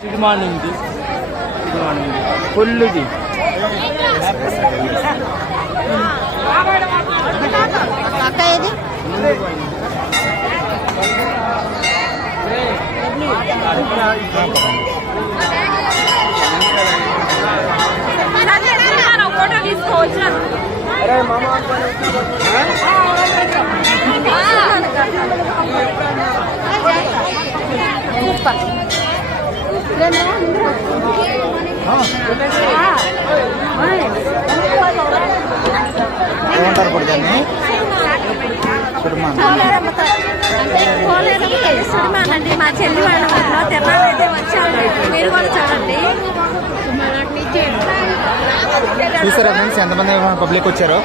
సినిమాన్ ఉంది, ఫుల్ది. అక్క ఏది ఫోటో తీసుకోవచ్చు. ఏమంటారు ఇప్పుడు దాన్ని? అండి మా చెల్లి వాళ్ళ ఊర్లో తెల్లారైతే వచ్చాము. మీరు కూడా చూడండి. చూసారా ఫ్రెండ్స్ ఎంతమంది పబ్లిక్ వచ్చారో?